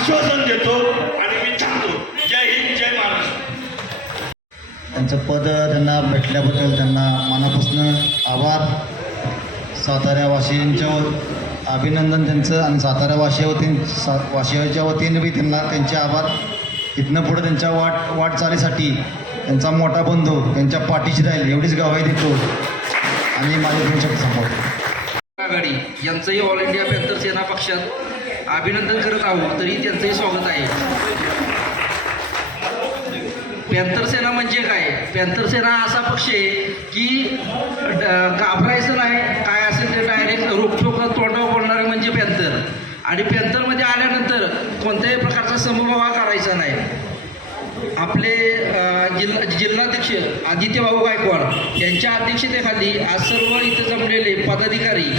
आश्वासन देतो आणि मी थांबतो. जय हिंद जय महाराष्ट्र. त्यांचं पद त्यांना भेटल्याबद्दल त्यांना मनापासून आभार. साताऱ्यावासियांच्या अभिनंदन त्यांचं आणि साताऱ्यावासिया वतीन सा वाशियाच्या वतीने बी त्यांना त्यांचे आभार. इथनं पुढे त्यांच्या वाट वाटचालीसाठी त्यांचा मोठा बंधू त्यांच्या पाठीशी राहील एवढीच गवाही देतो. आणि माझे दोन शब्द संपवतो आघाडी यांचंही ऑल इंडिया पॅन्थर सेना पक्षात अभिनंदन करत आहोत तरी त्यांचंही स्वागत आहे. पॅन्थर सेना म्हणजे काय? पॅन्थर सेना असा पक्ष आहे की घाबरायचं नाही. काय असेल ते डायरेक्ट रोखोक तोंडावर बोलणारे म्हणजे पॅन्थर. आणि पॅन्थरमध्ये आल्यानंतर कोणत्याही प्रकारचा समभाव करायचा नाही. आपले जिल्हा जिल्हाध्यक्ष आदित्यभाऊ गायकवाड यांच्या अध्यक्षतेखाली आज सर्व इथं जमलेले पदाधिकारी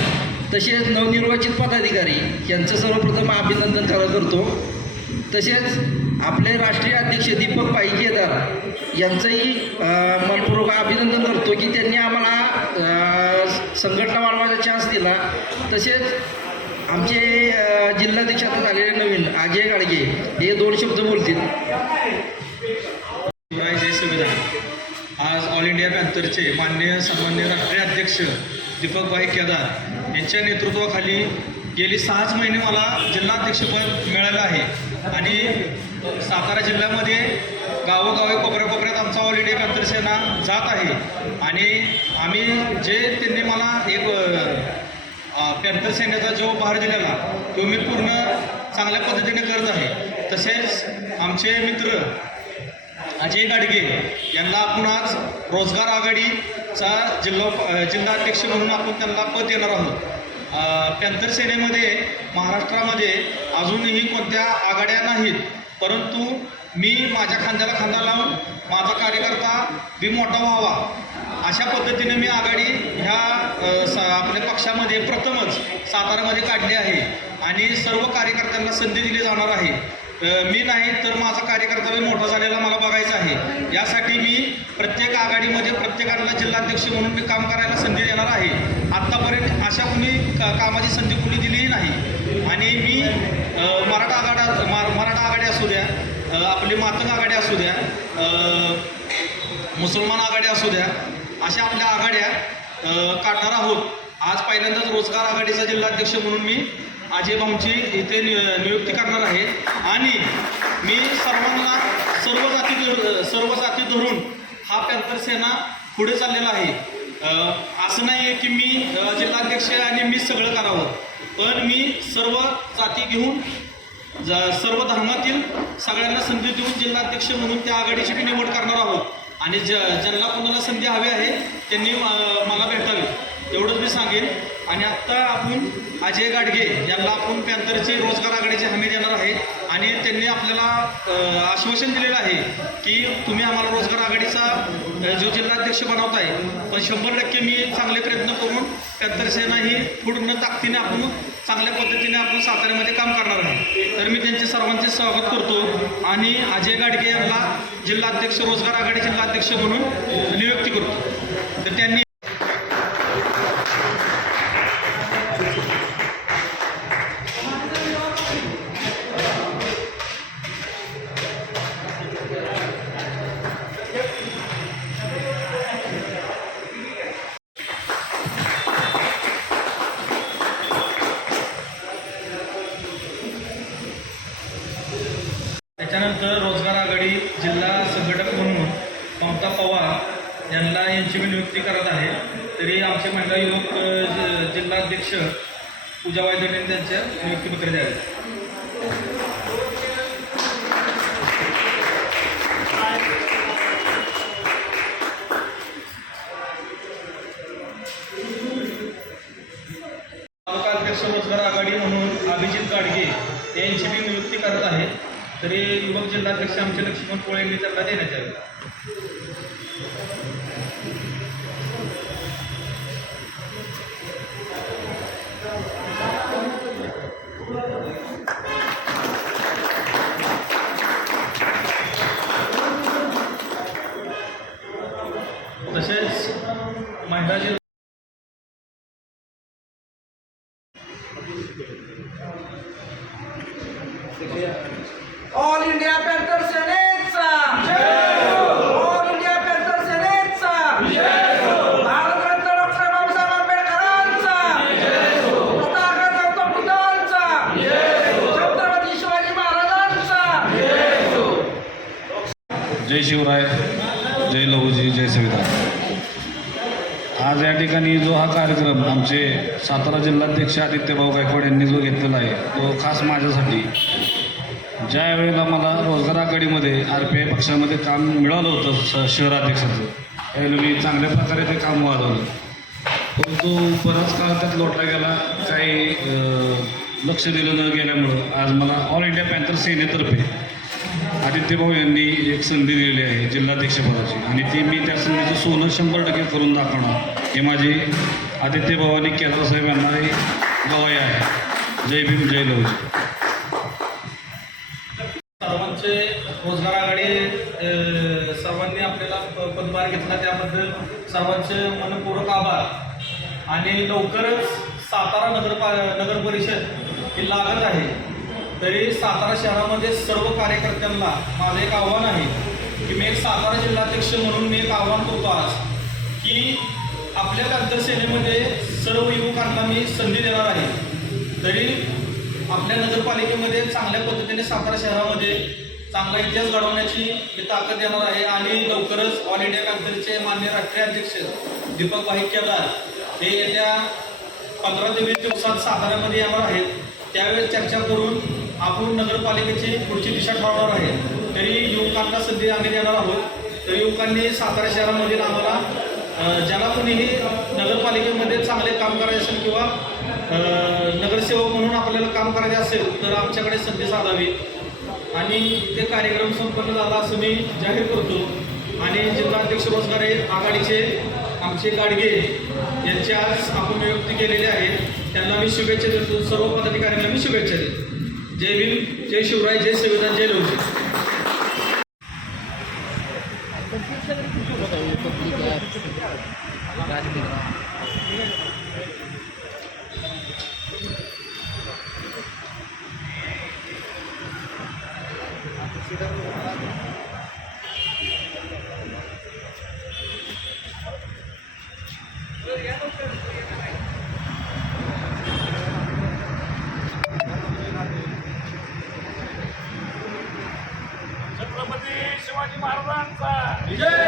तसेच नवनिर्वाचित पदाधिकारी यांचं सर्वप्रथम अभिनंदन खरं करतो. तसेच आपले राष्ट्रीय अध्यक्ष दीपक पाई केदार यांचंही मनपूर्वक अभिनंदन करतो की त्यांनी आम्हाला संघटना वाढवायचा चान्स दिला. तसेच आमचे जिल्हाध्यक्ष आता झालेले नवीन अजय गाडगे हे दोन शब्द बोलतील. जय संविधान. आज ऑल इंडिया पॅन्थरचे माननीय सन्मान्य राष्ट्रीय अध्यक्ष दीपकभाई केदार यांच्या नेतृत्वाखाली गेली सहाच महिने मला जिल्हाध्यक्षपद मिळालं आहे. आणि सातारा जिल्ह्यामध्ये गावोगावी कोपऱ्या कोपऱ्यात आमचा ऑलरेडी इंडिया जात आहे. आणि आम्ही जे त्यांनी मला एक अ, पॅन्थर सेनेचा जो भार दिलेला तो मी पूर्ण चांगल्या पद्धतीने करत आहे. तसेच आमचे मित्र अजय गाडगे यांना आपण आज रोजगार आघाडी चा जिल्हा अ, जिल्हाध्यक्ष म्हणून आपण त्यांना पद देणार आहोत. अ, पॅन्थर सेनेमध्ये महाराष्ट्रामध्ये अजूनही कोणत्या आघाड्या नाहीत परंतु मी माझ्या खांद्याला खांदा लावून माझा कार्यकर्ता बी मोठा व्हावा. अशा पद्धतीने मी आघाडी ह्या स आपल्या पक्षामध्ये प्रथमच सातारामध्ये काढली आहे आणि सर्व कार्यकर्त्यांना संधी दिली जाणार आहे. मी नाही तर माझा कार्यकर्ता मोठा झालेला मला बघायचा आहे. यासाठी मी प्रत्येक आघाडीमध्ये प्रत्येकाला जिल्हाध्यक्ष म्हणून मी काम करायला संधी देणार आहे. आत्तापर्यंत अशा कुणी का कामाची संधी कुणी दिलीही नाही. आणि मी मराठा आघाडा मा मराठा आघाडी असू द्या आपली मातंग आघाडी असू द्या मुसलमान आघाडी असू द्या अशा आपल्या आघाड्या काढणार आहोत. आज पहिल्यांदाच रोजगार आघाडीचा जिल्हाध्यक्ष म्हणून मी अजय भाऊंची इथे नि नियुक्ती करणार आहे आणि मी सर्वांना सर्व जाती धरून सर्व जाती धरून हा पॅन्थर सेना पुढे चाललेला आहे. असं नाही आहे की मी जिल्हाध्यक्ष आहे आणि मी सगळं करावं. पण मी सर्व जाती घेऊन ज सर्व धर्मातील सगळ्यांना संधी देऊन जिल्हाध्यक्ष म्हणून त्या आघाडीची मी निवड करणार आहोत. आणि ज ज्यांना कोणाला संधी हवी आहे त्यांनी मला भेटावी. एवढंच मी सांगेन. आणि आत्ता आपण अजय गाडगे यांना आपण पॅन्थरची रोजगार आघाडीची हमी देणार आहे. आणि त्यांनी आपल्याला आश्वासन दिलेलं आहे की तुम्ही आम्हाला रोजगार आघाडीचा जो जिल्हाध्यक्ष बनवताय पण शंभर टक्के मी चांगले प्रयत्न करून पॅन्थर सेना ही पूर्ण ताकदीने आपण चांगल्या पद्धतीने आपण साताऱ्यामध्ये काम करणार आहे. तर मी त्यांचे सर्वांचे स्वागत करतो. आणि अजय गाडगे यांना जिल्हाध्यक्ष रोजगार आघाडी जिल्हाध्यक्ष म्हणून नियुक्ती करतो. तर त्यांनी त्याच्यानंतर रोजगार आघाडी जिल्हा संघटक म्हणून ममता पवार यांना यांची मी नियुक्ती करत आहे. तरी आमचे महिला युवक जिल्हाध्यक्ष पूजा वायदे यांनी त्यांच्या नियुक्तीपत्र द्यावे जिल्हाध्यक्ष आमचे लक्ष्मण पोळे यांनी त्यांना देण्यात यावे. तसेच महिला जिल्हा ऑल इंडिया पॅन्थर सेनेचा ऑल इंडिया पॅन्थर सेनेचा भारतरत्न डॉक्टर बाबासाहेब आंबेडकरांचा तथागत गौतम बुद्धांचा छत्रपती शिवाजी महाराजांचा जय शिवराय जय लहूजी जय संविधान आज या ठिकाणी जो हा कार्यक्रम आमचे सातारा जिल्हाध्यक्ष आदित्यभाऊ गायकवाड यांनी जो घेतलेला आहे तो खास माझ्यासाठी. ज्या वेळेला मला रोजगार आघाडीमध्ये आर पी आय पक्षामध्ये काम मिळालं होतं स शहराध्यक्षाचं त्यावेळेला मी चांगल्या प्रकारे ते काम वाढवलं. परंतु बराच काळ त्यात लोटला गेला काही लक्ष दिलं न गेल्यामुळं आज मला ऑल इंडिया पॅन्थर सेनेतर्फे आदित्य भाऊ यांनी एक संधी दिलेली आहे जिल्हाध्यक्षपदाची आणि ती मी त्या संधीचं सोनं शंभर टक्के करून दाखवणार. हे माझे आदित्य भाऊ आणि केदार साहेब यांना हे आहे. जय भीम जय लवज सर्वांचे रोजगार आघाडी सर्वांनी आपल्याला पदभार घेतला त्याबद्दल सर्वांचे मनपूर्वक आभार. आणि लवकरच सातारा नगरपा नगर परिषद ही लागत आहे. तरी सातारा शहरामध्ये सर्व कार्यकर्त्यांना माझं एक आव्हान आहे की मी एक सातारा जिल्हाध्यक्ष म्हणून मी एक आव्हान करतो आज की आपल्या पॅन्थर सर्व युवकांना मी संधी देणार आहे. तरी आपल्या नगरपालिकेमध्ये चांगल्या पद्धतीने सातारा शहरामध्ये चांगला इतिहास घडवण्याची मी ताकद देणार आहे आणि लवकरच ऑल इंडिया पॅन्थरचे मान्य राष्ट्रीय अध्यक्ष दीपक भाई केदार हे येत्या पंधरा ते वीस दिवसात साताऱ्यामध्ये येणार आहेत. त्यावेळेस चर्चा करून आपण नगरपालिकेची पुढची दिशा ठरवणार आहे. तरी युवकांना संधी आम्ही देणार आहोत. तर युवकांनी सातारा शहरामधील आम्हाला ज्याला कोणीही नगरपालिकेमध्ये चांगले काम करायचे असेल किंवा नगरसेवक म्हणून आपल्याला काम करायचे असेल तर आमच्याकडे संधी साधावी. आणि ते कार्यक्रम संपन्न झाला असं मी जाहीर करतो. आणि जिल्हाध्यक्ष रोजगार आघाडीचे आमचे गाडगे यांचे आज आपण नियुक्ती केलेले आहेत त्यांना मी शुभेच्छा देतो. सर्व पदाधिकाऱ्यांना मी शुभेच्छा देतो. जय भीम जय शिवराय जय संविधान जय लोकशाही छत्रपती शिवाजी महाराजांचा